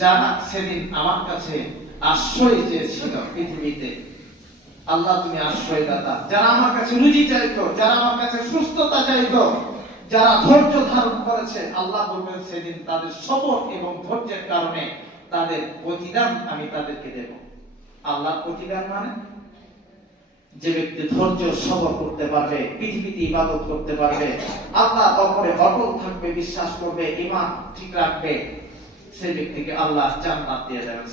যারা সেদিন আমার কাছে আশ্রয় চেয়েছিল পৃথিবীতে, আল্লাহ তুমি আশ্রয়দাতা। যারা আমার কাছে রুজি চাইতো, যারা আমার কাছে সুস্থতা চাইতো, যারা ধৈর্য ধারণ করেছে, আল্লাহ বলবেন সেদিন তাদের সবর এবং ধৈর্যের কারণে তাদের প্রতিদান আমি তাদেরকে দেব। আল্লাহর প্রতিদান মানে যে ব্যক্তি ধৈর্য সবর করতে পারবে, পৃথিবীতে ইবাদত করতে পারবে, আল্লাহর উপরে অটল থাকবে, বিশ্বাস করবে, ঈমান ঠিক রাখবে, সেই ব্যক্তিকে আল্লাহ জান্নাত দিয়ে দেবেন।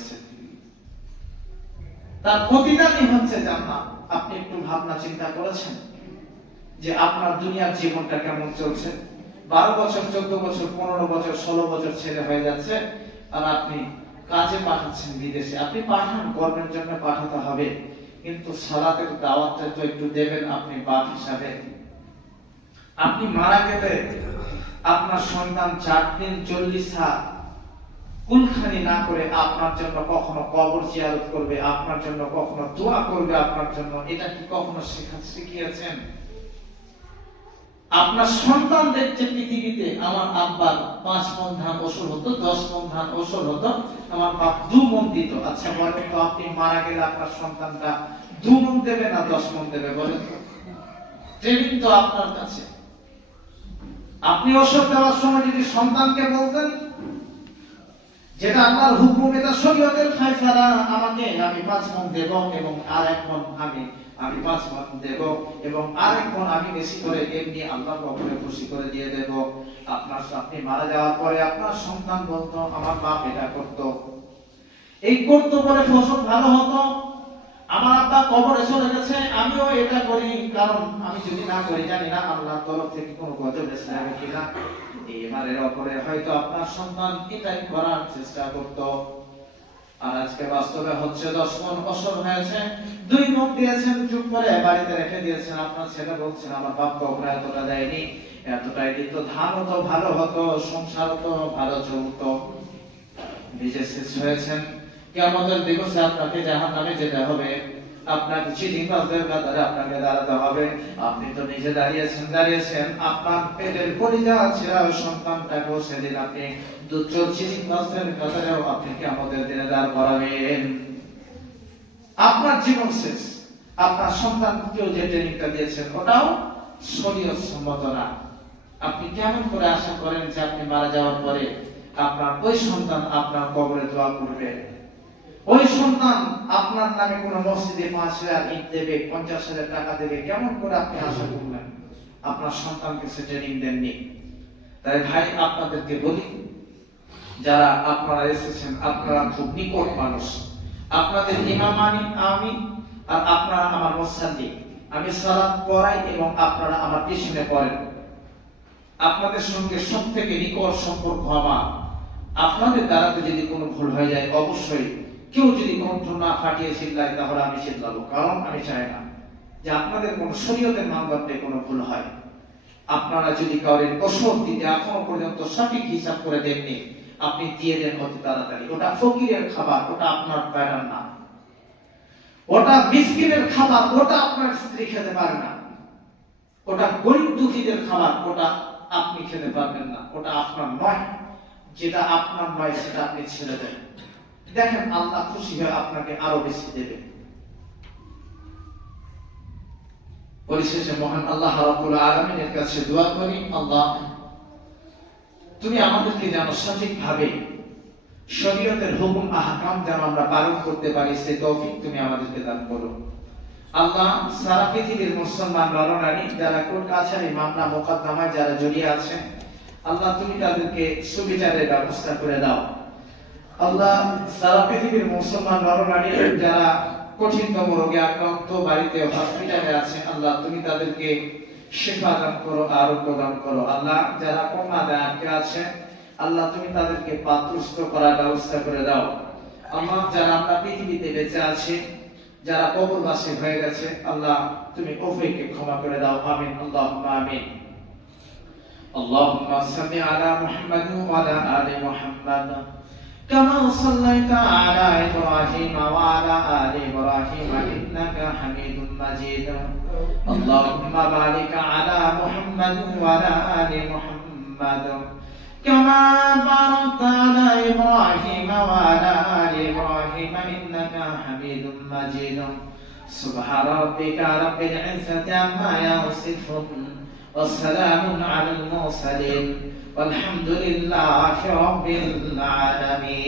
তার প্রতিদানই হচ্ছে জান্নাত। আপনি একটু ভাবনা চিন্তা করেছেন যে আপনার দুনিয়ার জীবনটা কেমন চলছে? 12 বছর, 14 বছর, 15 বছর, 16 বছর ছেলে হয়ে যাচ্ছে, আর আপনি কাজে পাঠাচ্ছেন বিদেশে। আপনি পাঠান, কর্মের জন্য পাঠাতে হবে, কিন্তু সালাতের দাওয়াতটা তো একটু দেবেন আপনি বাপ হিসাবে। আপনি মারা গেলে আপনার সন্তান 4 দিন 40 হাত কুলখানি না করে আপনার জন্য কখনো কবর জিয়ারত করবে, আপনার জন্য কখনো দোয়া করবে আপনার জন্য, এটা কি কখনো শিখিয়েছেন? আপনার সন্তানদের যে পৃথিবীতে আমার আব্বার 5 মণ ধান ওসল হতো, 10 মণ ধান ওসল হতো, আমার বাপ 2 মণ দিত। আচ্ছা বলেন তো, আপনি মারা গেলে আপনার সন্তানটা 2 মণ দেবে না 10 মণ দেবে? বলেন তো। ট্রেনিং তো আপনার কাছে। আপনি ওসব দেওয়ার সময় যদি সন্তানকে বলতেন যেটা আল্লাহর হুকুম, এটা শরীয়তের ফয়সালা, আমি 5 মণ দেব এবং আর 1 মণ আমি 5 মণ দেব এবং আর 1 মণ আমি বেশি করে এমনি আল্লাহর কবরে খুশি করে দিয়ে দেব। আপনি মারা যাওয়ার পরে আপনার সন্তান বলতো আমার বাপ এটা করতো, এই করতো বলে ফসল ভালো হতো, আমার আব্বা কবরে চলে গেছে, আমিও এটা করি, কারণ আমি যদি না করি জানি না আল্লাহর তরফ থেকে কোনো গজব এসে যাবে কিনা। এবারের অপরে হয়তো আপনার সন্তান এটাই করার চেষ্টা করত। আর আজকে বাস্তবে হচ্ছে 10 মণ ফসল হয়েছে, 2 মণ দিয়েছেন, চুপ করে বাড়িতে রেখে দিয়েছেন। আপনার ছেলে বলছেন আমার বাপ কবরে এতটা দেয়নি, এতটাই দিত, ধানও তো ভালো হতো, সংসারও তো ভালো চলতো। নিজে শেষ হয়েছেন, কিয়ামতের দিবসে আপনাকে জাহান্নামে যেতে হবে, আপনার চিঠিবাজদের কাতারে আপনাকে দাঁড়াতে হবে। আপনি তো নিজে দাঁড়িয়েছেন, আপনার পেটের পরিজা ছেঁড়া সন্তানটাকেও সেদিন আপনি দুচোর চিঠিবাজদের কাতারেও আপনি কিয়ামতের দিনে দাঁড় করাবেন। আপনার জীবন শেষ। আপনার সন্তানকেও যে ট্রেনিংটা দিয়েছেন ওটাও শরীয়ত সম্মত না। আপনি কেমন করে আশা করেন যে আপনি মারা যাওয়ার পরে আপনার ওই সন্তান আপনার কবরে দোয়া করবে, ওই সন্তান আপনার নামে কোন মসজিদে 5,000 ইট দেবে, 50,000 টাকা দেবে? কেমন করে আপনি আশা করলেন? আপনার সন্তানকে সে ট্রেনিং দেননি। তাই ভাই আপনাদেরকে বলি, যারা আপনারা এসেছেন, আপনারা খুব নিকট মানুষ, আপনাদের ইমাম আমি, আর আপনারা আমার মুসাল্লি, আমি সালাত পড়াই এবং আপনারা আমার পিছনে পড়েন। আপনাদের সঙ্গে সবথেকে নিকট সম্পর্ক আমার। আপনাদের দ্বারাতে যদি কোনো ভুল হয়ে যায়, অবশ্যই কেউ যদি কণ্ঠ না ফাটিয়ে চিল্লায় তাহলে আমি চিল্লাবো, কারণ আমি চাই না যে আপনাদের কোন শরীয়তের মানদণ্ডে কোনো ভুল হয়। আপনারা যদি কাউরে ওষুধ দিতে এখনো পর্যন্ত সঠিক হিসাব করে দেননি, আপনি দিয়ে দেন অতি তাড়াতাড়ি। ওটা ফকিরের খাবার, ওটা আপনার প্যাটার না। ওটা মিসকিনের খাবার, ওটা আপনার স্ত্রী খেতে পারে না। ওটা গরিব দুঃখীদের খাবার, ওটা আপনি খেতে পারবেন না। ওটা আপনার নয়, যেটা আপনার নয় সেটা আপনি ছেড়ে দেন। দেখেন আল্লাহ খুশি হয়ে আপনাকে আরো বেশি দেবে। পরিশেষে মহান আল্লাহ রাব্বুল আলামিনের কাছে দোয়া করি, আল্লাহ তুমি আমাদেরকে যেন সঠিকভাবে শরীয়তের হুকুম আহকাম যেন আমরা পালন করতে পারি, সেই তৌফিক তুমি আমাদেরকে দান করো। আল্লাহ সারা পৃথিবীর মুসলমান নরনারী যারা কোর্ট কাছারি মামলা মোকদ্দমায় যারা জড়িয়ে আছেন, আল্লাহ তুমি তাদেরকে সুবিচারের ব্যবস্থা করে দাও। আল্লাহ সারা পৃথিবীর মুসলমান নরনারী যারা কঠিনতম রোগে আক্রান্ত, বাড়িতে হসপিটালে আছে, আল্লাহ তুমি তাদেরকে শিফা দান করো, আরোগ্য দান করো। আল্লাহ যারা কন্যাদায় আটকে আছে, আল্লাহ তুমি তাদেরকে পাত্রস্থ করার ব্যবস্থা করে দাও। আল্লাহ যারা আমরা পৃথিবীতে বেঁচে আছি, যারা কবরবাসী হয়ে গেছে, আল্লাহ তুমি উভয়কে ক্ষমা করে দাও। আমিন, আল্লাহুম্মা আমিন। আল্লাহুম্মা সাল্লি আলা মুহাম্মাদ ওয়া আলা আলি মুহাম্মাদ কামা সাল্লাইতা আলা ইব্রাহিম ওয়া আলা আলি ইব্রাহিম ইন্নাকা হামিদুম মাজিদ। আল্লাহুম্মা বারিক আলা মুহাম্মাদ ওয়া আলা আলি মুহাম্মাদ كما باركت على إبراهيم وعلى آل إبراهيم إنك حميد مجيد سبحان ربك رب العزة عما يصفون والسلام على المرسلين والحمد لله رب العالمين.